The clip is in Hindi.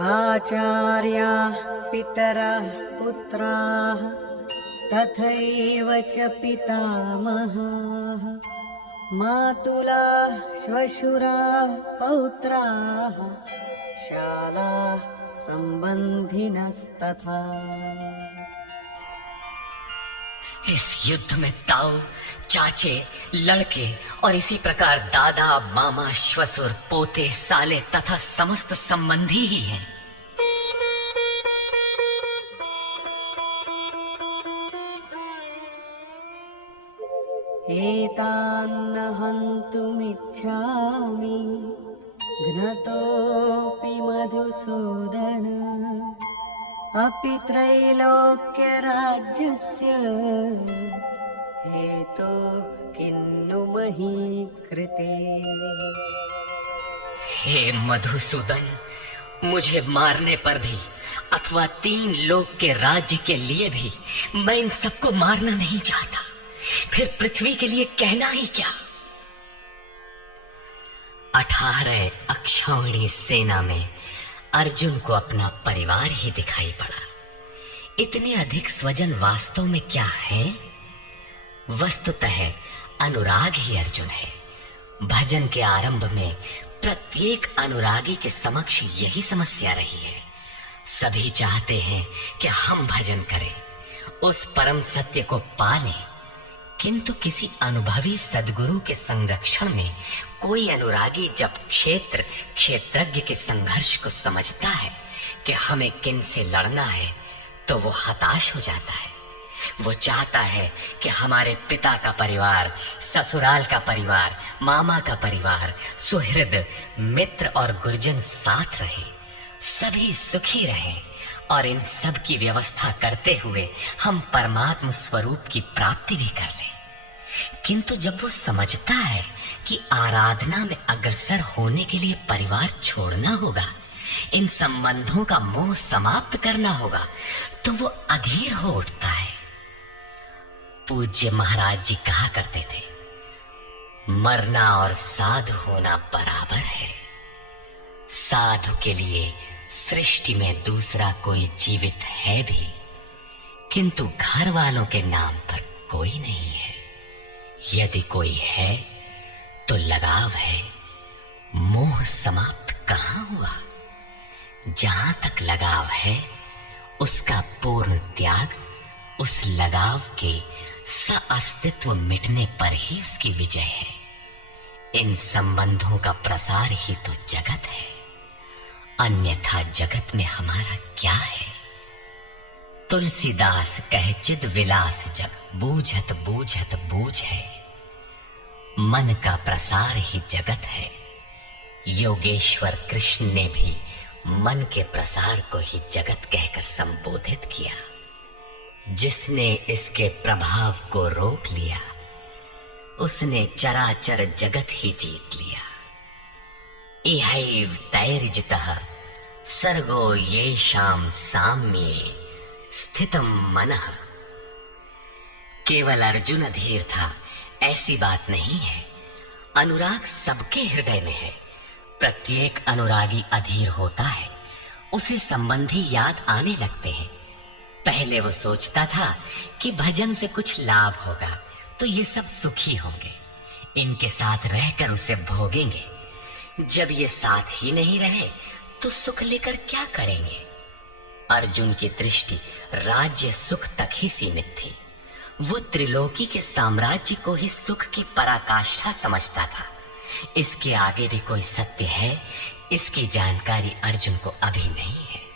आचार्याः पितरः पुत्राः तथैव च पितामहाः मातुलाः श्वशुराः पौत्राः शालाः संबंधिनस्तथा। इस युद्ध में ताऊ, चाचे, लड़के और इसी प्रकार दादा, मामा, श्वसुर, पोते, साले तथा समस्त संबंधी ही हैं। एतान्न हन्तुमिच्छामि घ्नतोऽपि मधुसूदन अपि त्रैलोक्यराज्यस्य हेतो किन्नु मही कृते। हे मधुसूदन, मुझे मारने पर भी अथवा 3 लोक के राज्य के लिए भी मैं इन सबको मारना नहीं चाहता। फिर पृथ्वी के लिए कहना ही क्या। 18 अक्षौहिणी सेना में अर्जुन को अपना परिवार ही दिखाई पड़ा। इतने अधिक स्वजन वास्तव में क्या है? वस्तुतः अनुराग ही अर्जुन है। भजन के आरंभ में प्रत्येक अनुरागी के समक्ष यही समस्या रही है। सभी चाहते हैं कि हम भजन करें, उस परम सत्य को पालें, किंतु किसी अनुभवी सद्गुरु के संरक्षण में कोई अनुरागी जब क्षेत्रज्ञ के संघर्ष को समझता है कि हमें किन से लड़ना है, तो वो हताश हो जाता है। वो चाहता है कि हमारे पिता का परिवार, ससुराल का परिवार, मामा का परिवार, सुहृद, मित्र और गुरुजन साथ रहे, सभी सुखी रहें और इन सब की व्यवस्था करते हुए हम परमात्म स्वरूप की प्राप्ति भी कर लें। किंतु जब वो समझता है कि आराधना में अग्रसर होने के लिए परिवार छोड़ना होगा, इन संबंधों का मोह समाप्त करना होगा, तो वो अधीर हो उठता है। पूज्य महाराज जी कहा करते थे, मरना और साधु होना बराबर है। साधु के लिए सृष्टि में दूसरा कोई जीवित है भी, किंतु घर वालों के नाम पर कोई नहीं है। यदि कोई है तो लगाव है, मोह समाप्त कहां हुआ? जहां तक लगाव है, उसका पूर्ण त्याग, उस लगाव के अस्तित्व मिटने पर ही उसकी विजय है। इन संबंधों का प्रसार ही तो जगत है, अन्यथा जगत में हमारा क्या है? तुलसीदास कहे चिद विलास जग, बूझत बूझत बूझ है। मन का प्रसार ही जगत है। योगेश्वर कृष्ण ने भी मन के प्रसार को ही जगत कहकर संबोधित किया। जिसने इसके प्रभाव को रोक लिया, उसने चराचर जगत ही जीत लिया। इहैव तैर्जितः सर्गो येषां साम्ये स्थितम मनः। केवल अर्जुन अधीर था, ऐसी बात नहीं है। अनुराग सबके हृदय में है। प्रत्येक अनुरागी अधीर होता है, उसे संबंधी याद आने लगते हैं। पहले वो सोचता था कि भजन से कुछ लाभ होगा तो ये सब सुखी होंगे, इनके साथ रहकर उसे भोगेंगे। जब ये साथ ही नहीं रहे तो सुख लेकर क्या करेंगे? अर्जुन की दृष्टि राज्य सुख तक ही सीमित थी। वो त्रिलोकी के साम्राज्य को ही सुख की पराकाष्ठा समझता था। इसके आगे भी कोई सत्य है, इसकी जानकारी अर्जुन को अभी नहीं है।